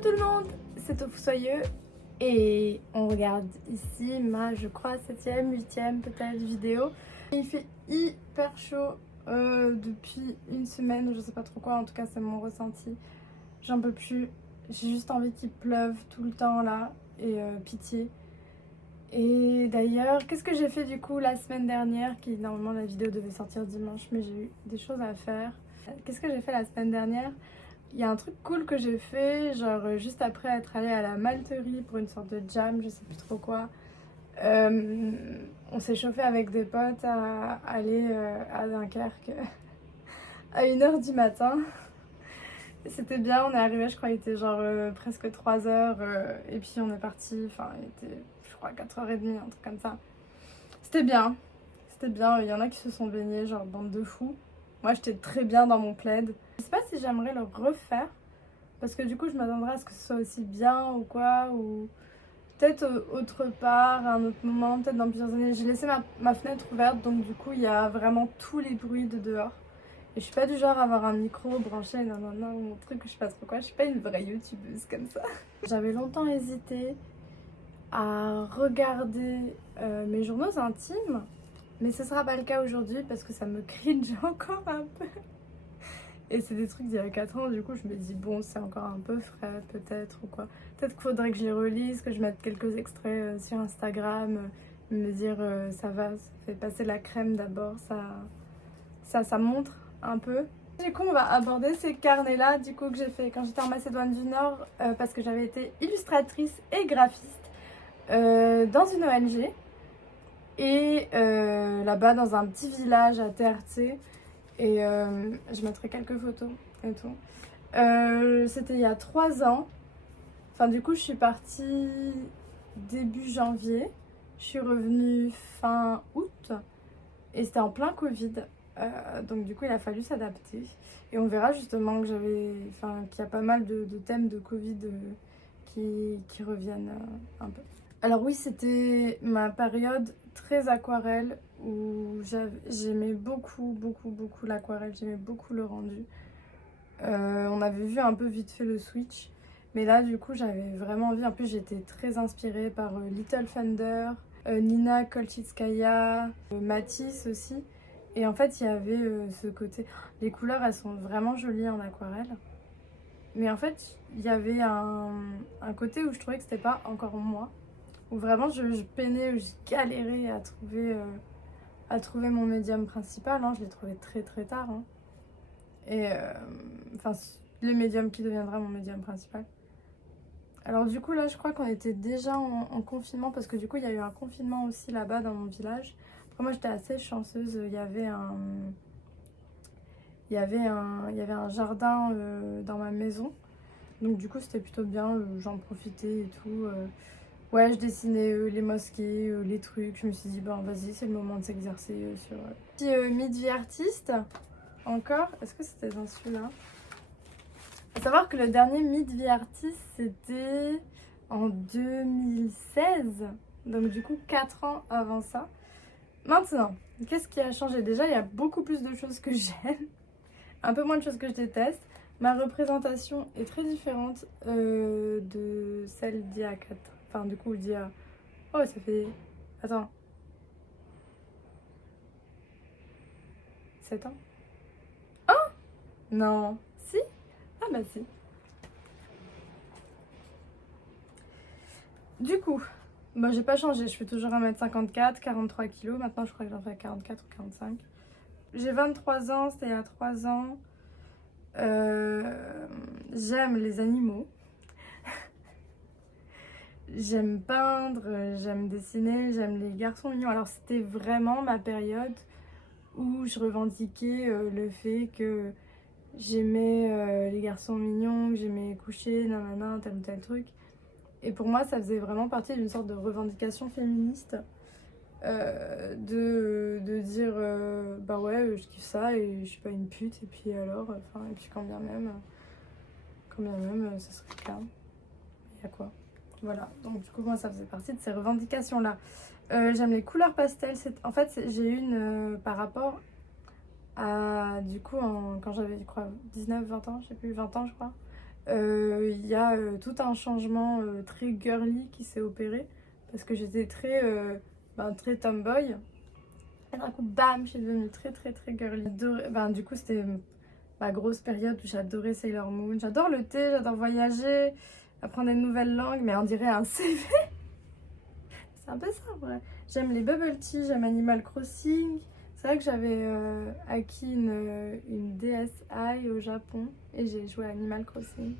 Hello tout le monde, c'est Tofu Soyeux et on regarde ici ma, je crois, 7ème, 8ème peut-être vidéo. Il fait hyper chaud depuis une semaine, je sais pas trop quoi, en tout cas c'est mon ressenti. J'en peux plus, j'ai juste envie qu'il pleuve tout le temps là et pitié. Et d'ailleurs, qu'est-ce que j'ai fait du coup la semaine dernière, qui normalement la vidéo devait sortir dimanche, mais j'ai eu des choses à faire. Qu'est-ce que j'ai fait la semaine dernière? Il y a un truc cool que j'ai fait, genre juste après être allée à la malterie pour une sorte de jam, je sais plus trop quoi. On s'est chauffé avec des potes à aller à Dunkerque à 1h du matin. C'était bien, on est arrivé, je crois, il était genre presque 3h et puis on est parti, enfin il était je crois 4h30, un truc comme ça. C'était bien, il y en a qui se sont baignés, genre bande de fous. Moi j'étais très bien dans mon plaid. Je sais pas si j'aimerais le refaire, parce que du coup je m'attendrais à ce que ce soit aussi bien ou quoi, ou peut-être autre part, à un autre moment, peut-être dans plusieurs années. J'ai laissé ma fenêtre ouverte, donc du coup il y a vraiment tous les bruits de dehors. Et je suis pas du genre à avoir un micro branché, non, mon truc, je sais pas trop quoi, je suis pas une vraie youtubeuse comme ça. J'avais longtemps hésité à regarder mes journaux intimes, mais ce sera pas le cas aujourd'hui parce que ça me cringe encore un peu. Et c'est des trucs d'il y a 4 ans, du coup je me dis bon, c'est encore un peu frais peut-être ou quoi. Peut-être qu'il faudrait que je les relise, que je mette quelques extraits sur Instagram, me dire ça va, ça fait passer la crème d'abord, ça montre un peu. Du coup on va aborder ces carnets là du coup que j'ai fait quand j'étais en Macédoine du Nord parce que j'avais été illustratrice et graphiste dans une ONG et là-bas dans un petit village à TRT. Et je mettrai quelques photos et tout. C'était il y a 3 ans. Enfin, du coup, je suis partie début janvier. Je suis revenue fin août. Et c'était en plein Covid. Donc, du coup, il a fallu s'adapter. Et on verra justement que qu'il y a pas mal de thèmes de Covid qui reviennent un peu. Alors oui, c'était ma période très aquarelle où j'aimais beaucoup l'aquarelle, j'aimais beaucoup le rendu. On avait vu un peu vite fait le switch, mais là du coup j'avais vraiment envie. En plus j'étais très inspirée par Little Thunder, Nina Kolchitskaya, Matisse aussi. Et en fait il y avait ce côté, les couleurs elles sont vraiment jolies en aquarelle. Mais en fait il y avait un côté où je trouvais que c'était pas encore moi. Où vraiment je peinais, où je galérais à trouver mon médium principal. Hein. Je l'ai trouvé très très tard. Hein. Et enfin, le médium qui deviendra mon médium principal. Alors du coup là je crois qu'on était déjà en confinement parce que du coup il y a eu un confinement aussi là-bas dans mon village. Après moi j'étais assez chanceuse, il y avait un jardin dans ma maison. Donc du coup c'était plutôt bien, j'en profitais et tout. Ouais, je dessinais les mosquées, les trucs. Je me suis dit, bon, vas-y, c'est le moment de s'exercer sur. Petit mid-vie artiste, encore. Est-ce que c'était dans celui-là? Faut savoir que le dernier mid-vie artiste, c'était en 2016. Donc, du coup, 4 ans avant ça. Maintenant, qu'est-ce qui a changé? Déjà, il y a beaucoup plus de choses que j'aime, un peu moins de choses que je déteste. Ma représentation est très différente de celle d'il y a 4. Enfin, du coup, d'il y a. Oh, ça fait. Attends. 7 ans? Oh! Non. Si? Ah bah si. Du coup, bah j'ai pas changé. Je fais toujours 1m54, 43 kg. Maintenant, je crois que j'en fais 44 ou 45. J'ai 23 ans, c'était il y a 3 ans. J'aime les animaux. J'aime peindre, j'aime dessiner, j'aime les garçons mignons. Alors, c'était vraiment ma période où je revendiquais le fait que j'aimais les garçons mignons, que j'aimais coucher, nanana, tel ou tel truc. Et pour moi, ça faisait vraiment partie d'une sorte de revendication féministe de dire bah ouais, je kiffe ça et je suis pas une pute, et puis alors, enfin, et puis quand bien même, ce serait le cas. Il y a quoi? Voilà, donc du coup, moi, ça faisait partie de ces revendications-là. J'aime les couleurs pastel. En fait, j'ai une par rapport à, du coup, quand j'avais, je crois, 19, 20 ans, je sais plus, 20 ans, je crois. Il y a tout un changement très girly qui s'est opéré parce que j'étais très tomboy. Et d'un coup, bam, je suis devenue très très très girly. Du coup, c'était ma grosse période où j'adorais Sailor Moon. J'adore le thé, j'adore voyager, apprendre des nouvelles langues, mais on dirait un CV. C'est un peu ça, ouais. J'aime les bubble tea, j'aime Animal Crossing. C'est vrai que j'avais acquis une DSi au Japon et j'ai joué à Animal Crossing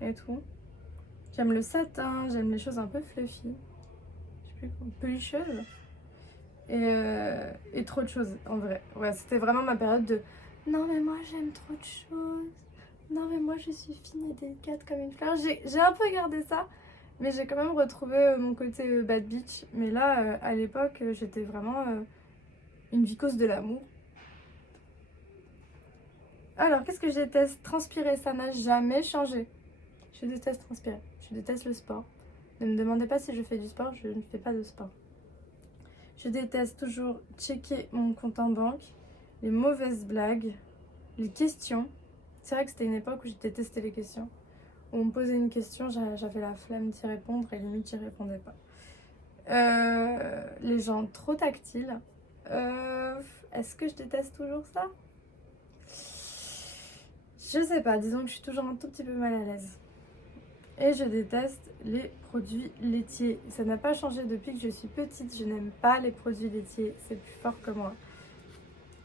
et tout. J'aime le satin, j'aime les choses un peu fluffy, je sais plus comment, pelucheuses. Et trop de choses en vrai. Ouais, c'était vraiment ma période de non, mais moi j'aime trop de choses. Non, mais moi je suis fine et délicate comme une fleur. J'ai un peu gardé ça, mais j'ai quand même retrouvé mon côté bad bitch. Mais là, à l'époque, j'étais vraiment une vicose de l'amour. Alors, qu'est-ce que je déteste? Transpirer, ça n'a jamais changé. Je déteste transpirer. Je déteste le sport. Ne me demandez pas si je fais du sport, je ne fais pas de sport. Je déteste toujours checker mon compte en banque, les mauvaises blagues, les questions. C'est vrai que c'était une époque où je détestais les questions. On me posait une question, j'avais la flemme d'y répondre et limite j'y répondais pas. Les gens trop tactiles. Est-ce que je déteste toujours ça? Je sais pas, disons que je suis toujours un tout petit peu mal à l'aise. Et je déteste les produits laitiers. Ça n'a pas changé depuis que je suis petite. Je n'aime pas les produits laitiers. C'est plus fort que moi.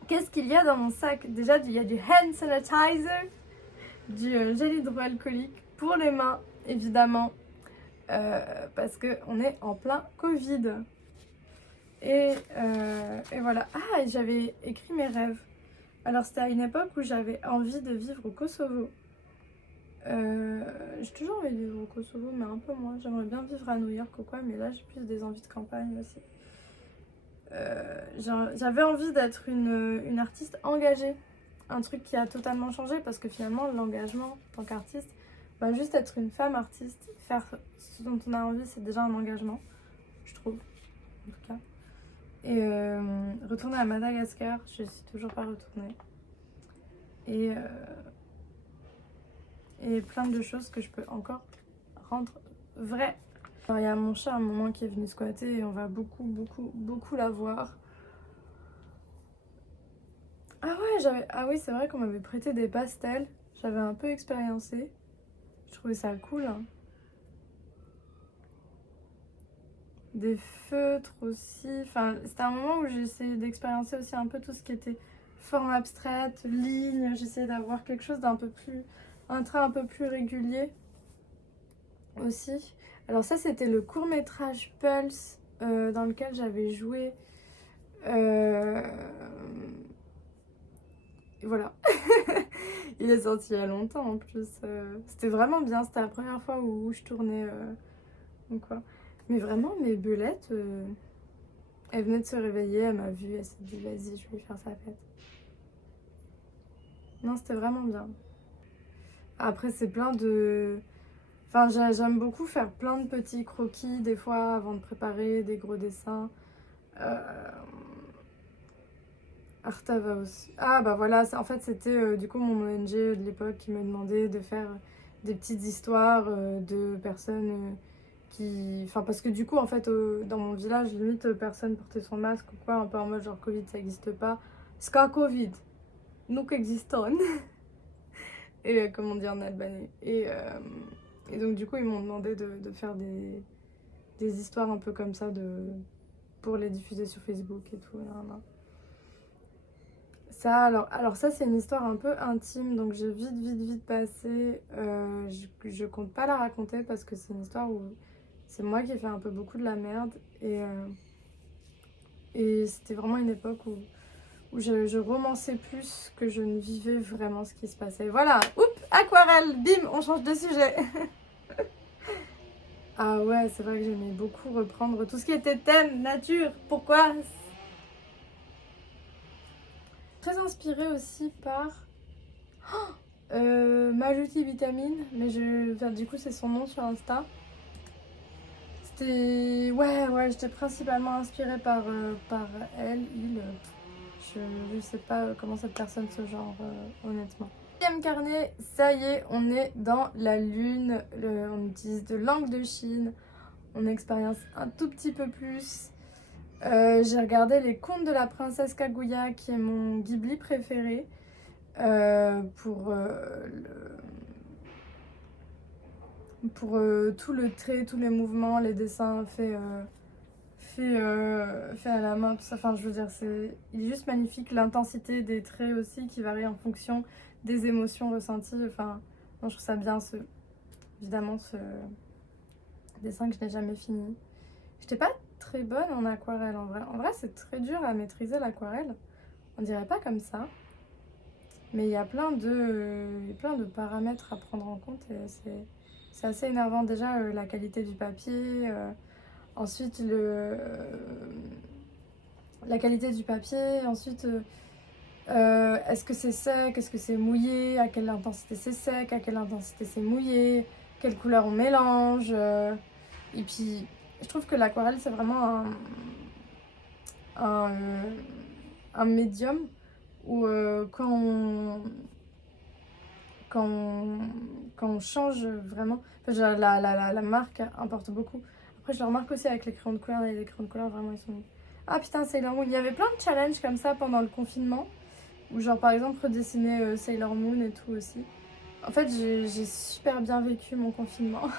Qu'est-ce qu'il y a dans mon sac? Déjà, il y a du hand sanitizer, du gel hydroalcoolique pour les mains, évidemment. Parce qu'on est en plein Covid. Et voilà. Ah, et j'avais écrit mes rêves. Alors, c'était à une époque où j'avais envie de vivre au Kosovo. J'ai toujours envie de vivre au Kosovo, mais un peu moins. J'aimerais bien vivre à New York ou quoi, mais là j'ai plus des envies de campagne aussi. J'avais envie d'être une artiste engagée, un truc qui a totalement changé parce que finalement l'engagement en tant qu'artiste, juste être une femme artiste, faire ce dont on a envie, c'est déjà un engagement, je trouve, en tout cas. Et retourner à Madagascar, je suis toujours pas retournée. Et plein de choses que je peux encore rendre vraies. Alors, il y a mon chat à un moment qui est venu squatter et on va beaucoup la voir. Ah oui, c'est vrai qu'on m'avait prêté des pastels. J'avais un peu expériencé. Je trouvais ça cool, hein. Des feutres aussi. Enfin, c'était un moment où j'ai essayé d'expériencer aussi un peu tout ce qui était forme abstraite, ligne. J'essayais d'avoir quelque chose un trait un peu plus régulier aussi. Alors ça, c'était le court-métrage Pulse dans lequel j'avais joué. Et voilà. Il est sorti il y a longtemps en plus. C'était vraiment bien. C'était la première fois où je tournais. Donc quoi. Mais vraiment, mes belettes, elle venait de se réveiller, elle m'a vue, elle s'est dit vas-y, je vais lui faire sa fête. Non, c'était vraiment bien. Après, c'est plein de... Enfin, j'aime beaucoup faire plein de petits croquis des fois avant de préparer des gros dessins. Artava aussi. Ah bah voilà, en fait c'était du coup mon ONG de l'époque qui me demandait de faire des petites histoires de personnes qui... Enfin parce que du coup en fait dans mon village limite personne portait son masque ou quoi, un peu en mode genre Covid ça existe pas. Ska Covid, nous existons. Et comme on dit en albanais. Et donc du coup ils m'ont demandé de faire des histoires un peu comme ça pour les diffuser sur Facebook et tout. Là. Ça, alors ça c'est une histoire un peu intime, donc j'ai vite passé. Je compte pas la raconter parce que c'est une histoire où c'est moi qui ai fait un peu beaucoup de la merde. Et c'était vraiment une époque où je romançais plus que je ne vivais vraiment ce qui se passait. Voilà, oups, aquarelle, bim, on change de sujet. Ah ouais, c'est vrai que j'aimais beaucoup reprendre tout ce qui était thème, nature, pourquoi. Très inspirée aussi par Majuti Vitamine, mais du coup c'est son nom sur Insta. Ouais, j'étais principalement inspirée par elle, je sais pas comment cette personne se genre, honnêtement. Deuxième carnet, ça y est, on est dans la lune, on utilise de l'encre de Chine, on expérience un tout petit peu plus. J'ai regardé Les Contes de la princesse Kaguya, qui est mon Ghibli préféré, pour tout le trait, tous les mouvements, les dessins faits à la main, tout ça. Enfin, je veux dire, il est juste magnifique. L'intensité des traits aussi qui varie en fonction des émotions ressenties. Enfin, moi, je trouve ça bien, évidemment, ce dessin que je n'ai jamais fini. J'étais pas très bonne en aquarelle en vrai. En vrai, c'est très dur à maîtriser l'aquarelle. On dirait pas comme ça. Mais il y a plein de paramètres à prendre en compte et c'est assez énervant. Déjà, la qualité du papier. Ensuite, la qualité du papier. Ensuite, est-ce que c'est sec? Est-ce que c'est mouillé? À quelle intensité c'est sec? À quelle intensité c'est mouillé? Quelle couleur on mélange? Et puis, je trouve que l'aquarelle, c'est vraiment un, un médium où quand on, quand on change vraiment, enfin, la marque importe beaucoup. Après, je le remarque aussi avec les crayons de couleur, et les crayons de couleur, vraiment, ils sont... Ah putain, Sailor Moon, il y avait plein de challenges comme ça pendant le confinement, où genre, par exemple, redessiner Sailor Moon et tout aussi. En fait, j'ai super bien vécu mon confinement.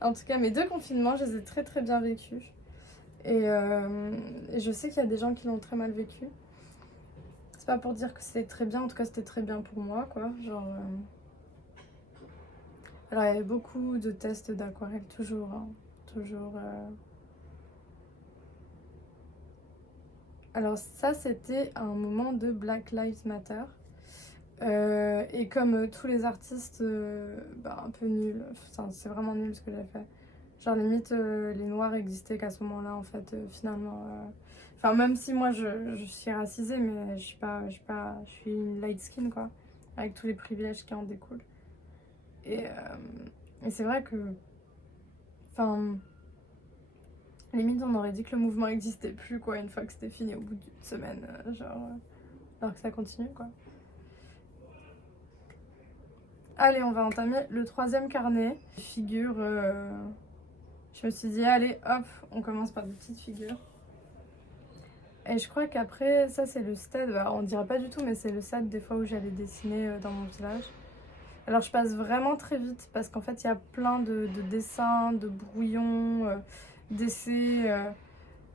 En tout cas, mes 2 confinements, je les ai très très bien vécus. Et je sais qu'il y a des gens qui l'ont très mal vécu. C'est pas pour dire que c'était très bien, en tout cas c'était très bien pour moi, quoi. Genre, alors il y avait beaucoup de tests d'aquarelle, toujours, hein. Toujours. Alors ça, c'était un moment de Black Lives Matter. Et comme tous les artistes, un peu nuls, enfin, c'est vraiment nul ce que j'ai fait. Genre limite, les noirs existaient qu'à ce moment-là, en fait, finalement. Enfin, même si moi je suis racisée, mais je suis une light skin, quoi, avec tous les privilèges qui en découlent. Et, et c'est vrai que, enfin, limite on aurait dit que le mouvement n'existait plus, quoi, une fois que c'était fini au bout d'une semaine, alors que ça continue, quoi. Allez, on va entamer le 3e carnet. Figure, je me suis dit, allez, hop, on commence par des petites figures. Et je crois qu'après, ça c'est le stade, on dirait pas du tout, mais c'est le stade des fois où j'allais dessiner dans mon village. Alors je passe vraiment très vite parce qu'en fait il y a plein de dessins, de brouillons, d'essais,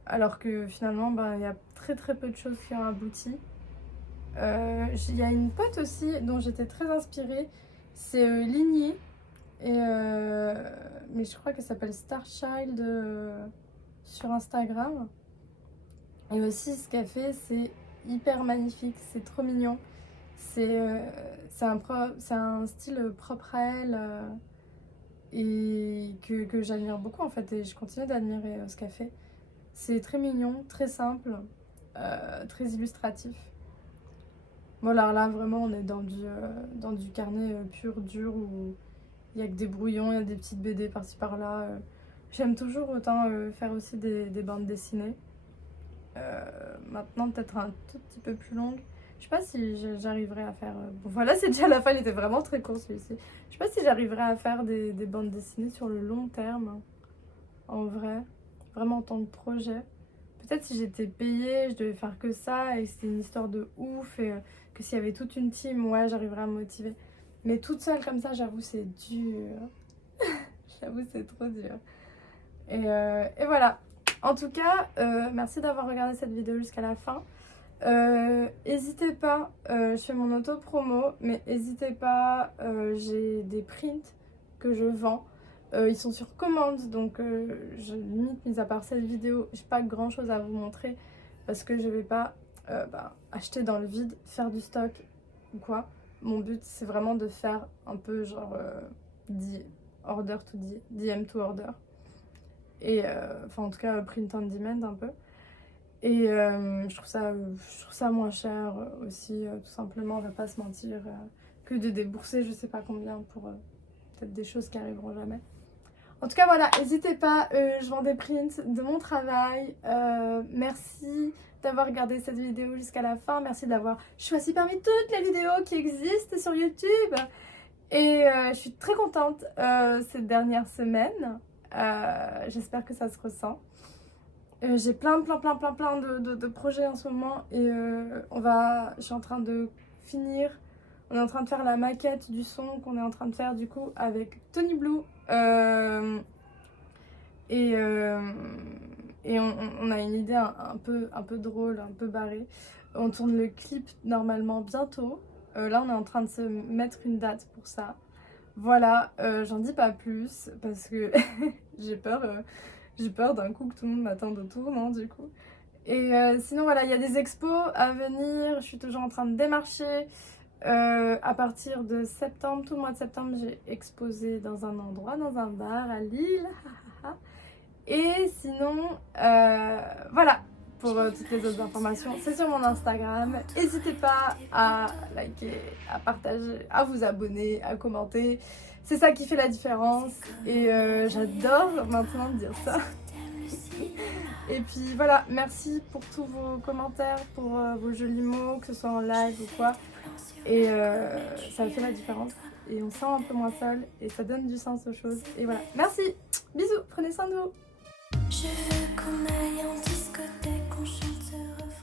alors que finalement il y a très très peu de choses qui ont abouti. Il y a une pote aussi dont j'étais très inspirée, c'est Ligny, mais je crois qu'elle s'appelle Starchild sur Instagram. Et aussi ce qu'elle fait, c'est hyper magnifique, c'est trop mignon. C'est un style propre à elle, et que j'admire beaucoup en fait, et je continue d'admirer ce qu'elle fait. C'est très mignon, très simple, très illustratif. Bon alors là vraiment on est dans du carnet pur dur où il y a que des brouillons, il y a des petites BD par-ci par-là. J'aime toujours autant faire aussi des bandes dessinées. Maintenant peut-être un tout petit peu plus longue. Je sais pas si j'arriverai à faire... Bon voilà, c'est déjà la fin, il était vraiment très court celui-ci. Je sais pas si j'arriverai à faire des bandes dessinées sur le long terme, en vrai, vraiment en tant que projet. Peut-être si j'étais payée, je devais faire que ça et que c'était une histoire de ouf et que s'il y avait toute une team, ouais, j'arriverais à me motiver. Mais toute seule comme ça, j'avoue, c'est dur. J'avoue, c'est trop dur. Et voilà. En tout cas, merci d'avoir regardé cette vidéo jusqu'à la fin. N'hésitez pas, je fais mon auto-promo, mais n'hésitez pas, j'ai des prints que je vends. Ils sont sur commande, donc limite, mis à part cette vidéo, j'ai pas grand chose à vous montrer parce que je vais pas acheter dans le vide, faire du stock ou quoi. Mon but, c'est vraiment de faire un peu genre order to DM to order. Et enfin, en tout cas, print on demand un peu. Et je trouve ça moins cher aussi, tout simplement, on va pas se mentir, que de débourser je sais pas combien pour peut-être des choses qui arriveront jamais. En tout cas voilà, n'hésitez pas, je vends des prints de mon travail. Merci d'avoir regardé cette vidéo jusqu'à la fin. Merci d'avoir choisi parmi toutes les vidéos qui existent sur YouTube. Et je suis très contente cette dernière semaine. J'espère que ça se ressent. J'ai plein de projets en ce moment et je suis en train de finir. On est en train de faire la maquette du son qu'on est en train de faire du coup avec Tony Blue. Et on a une idée un peu drôle, un peu barrée. On tourne le clip normalement bientôt. Là on est en train de se mettre une date pour ça. Voilà, j'en dis pas plus parce que j'ai peur d'un coup que tout le monde m'attende au tournant du coup. Et sinon voilà, il y a des expos à venir, je suis toujours en train de démarcher. À partir de septembre, tout le mois de septembre, j'ai exposé dans un endroit, dans un bar à Lille. Et sinon, voilà, pour toutes les autres informations, c'est sur mon Instagram. N'hésitez pas à liker, à partager, à vous abonner, à commenter. C'est ça qui fait la différence. Et j'adore maintenant dire ça. Et puis voilà, merci pour tous vos commentaires, pour vos jolis mots, que ce soit en live ou quoi. Et ça fait la différence. Et on se sent un peu moins seul. Et ça donne du sens aux choses. Et voilà, merci. Bisous, prenez soin de vous. Je veux qu'on aille en discothèque, qu'on chante ce refrain.